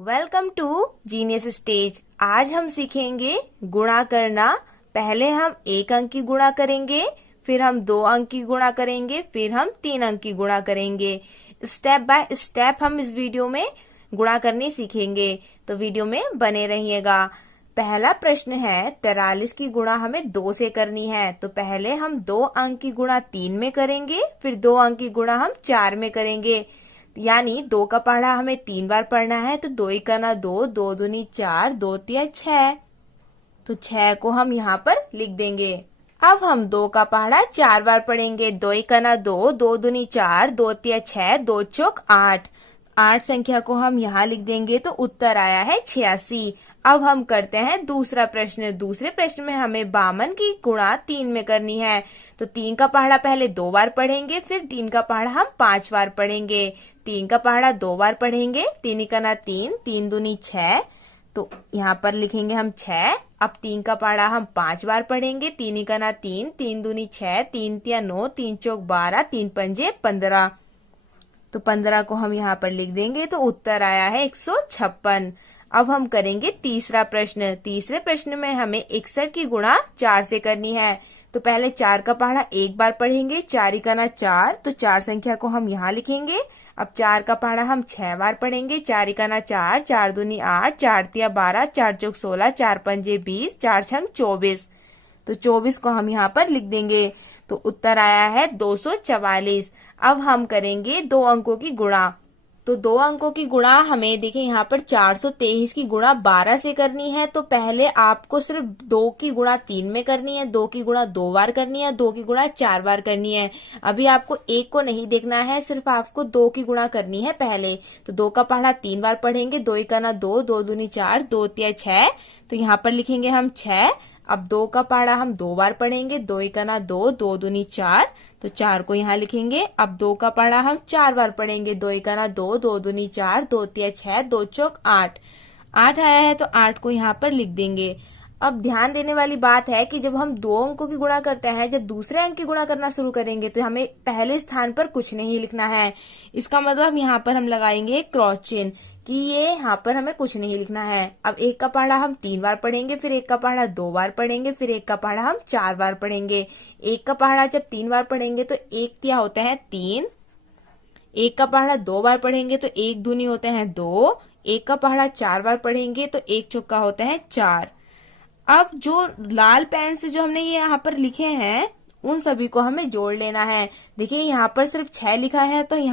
Welcome to genius stage. आज हम सीखेंगे गुणा करना। पहले हम 1 अंक की गुणा करेंगे, फिर हम 2 अंक की गुणा करेंगे, फिर हम 3 अंक की गुणा करेंगे। स्टेप बाय स्टेप हम इस वीडियो में गुणा करनी सीखेंगे, तो वीडियो में बने रहिएगा। पहला प्रश्न है 43 की गुणा हमें 2 से करनी है, तो पहले हम 2 अंक की गुणा 3 में करेंगे, फिर 2 अंक की गुणा हम 4 में करेंगे। यानी 2 का पहाड़ा हमें 3 बार पढ़ना है, तो 2 1 ना 2, 2 दूनी 4, 2 तिया 6। तो 6 को हम यहाँ पर लिख देंगे। अब हम 2 का पहाड़ा 4 बार पढ़ेंगे। 2 1 ना 2, 2 दूनी 4, 2 तिया 6, 2 चौक 8। 8 संख्या को हम यहाँ लिख देंगे, तो उत्तर आया है 86। अब हम करते हैं दूसरा प्रश्न। दूसरे प्रश्न में हमें 52 की गुणा 3 में करनी है, तो 3 का पहाड़ा पहले 2 बार पढ़ेंगे, फिर 3 का पहाड़ा हम 5 बार पढ़ेंगे। 3 का पहाड़ा 2 बार पढ़ेंगे, 3 1 ना 3, 3 दूनी 6, तो यहाँ पर लिखेंगे हम 6। अब 3 का पहाड़ा हम 5 बार पढ़ेंगे। 3 1 ना 3, 3 दूनी 6, 3 तिया 9, 3 चौक 12, 3 पंजे 15। तो 15 को हम यहाँ पर लिख देंगे, तो उत्तर आया है 156। अब हम करेंगे तीसरा प्रश्न। तीसरे प्रश्न में हमें 61 की गुणा 4 से करनी है, तो पहले 4 का पहाड़ा 1 बार पढ़ेंगे। 4 1 ना 4, तो 4 संख्या को हम यहाँ लिखेंगे। अब 4 का पहाड़ा हम 6 बार पढ़ेंगे। 4 1 ना 4, 4 दूनी 8, 4 तिया 12, 4 चौक 16, 4 पंजे 20, 4 छंग 24। तो 24 को हम यहाँ पर लिख देंगे, तो उत्तर आया है 244। अब हम करेंगे 2 अंकों की गुणा। तो 2 अंकों की गुणा हमें देखिए यहाँ पर 423 की गुणा 12 से करनी है, तो पहले आपको सिर्फ 2 की गुणा 3 में करनी है, 2 की गुणा 2 बार करनी है, 2 की गुणा 4 बार करनी है। अभी आपको 1 को नहीं देखना है, सिर्फ आपको 2 की गुणा करनी है पहले। तो 2 का पहाड़ा 3 बार पढ़ेंगे। 2 1 ना 2, 2 दूनी 4, 2 तिया 6, तो यहाँ पर लिखेंगे हम 6। अब 2 का पहाड़ा हम 2 बार पढ़ेंगे। 2 1 ना 2, 2 दूनी 4, तो 4 को यहाँ लिखेंगे। अब 2 का पहाड़ा हम 4 बार पढ़ेंगे। 2 1 ना 2, 2 दूनी 4, 2 तिया 6, 2 चौक 8। 8 आया है, तो 8 को यहाँ पर लिख देंगे। अब ध्यान देने वाली बात है कि जब हम 2 अंकों की गुणा करते हैं, जब दूसरे अंक की गुणा करना शुरू करेंगे, तो हमें पहले स्थान पर कुछ नहीं लिखना है। इसका मतलब यहाँ पर हम लगाएंगे क्रॉस चिन्ह कि ये यहाँ पर हमें कुछ नहीं लिखना है। अब 1 का पहाड़ा हम 3 बार पढ़ेंगे, फिर 1 का पहाड़ा 2 बार पढ़ेंगे, फिर 1 का पहाड़ा हम 4 बार पढ़ेंगे। 1 का पहाड़ा जब 3 बार पढ़ेंगे, तो 1 तिया होता है 3। 1 का पहाड़ा 2 बार पढ़ेंगे, तो 1 दूनी होते हैं 2। 1 का पहाड़ा 4 बार पढ़ेंगे, तो 1 चौका होता है 4। अब जो लाल पेन से जो हमने ये यहाँ पर लिखे हैं, उन सभी को हमें जोड़ लेना है। देखिए यहाँ पर सिर्फ 6 लिखा है, तो यहाँ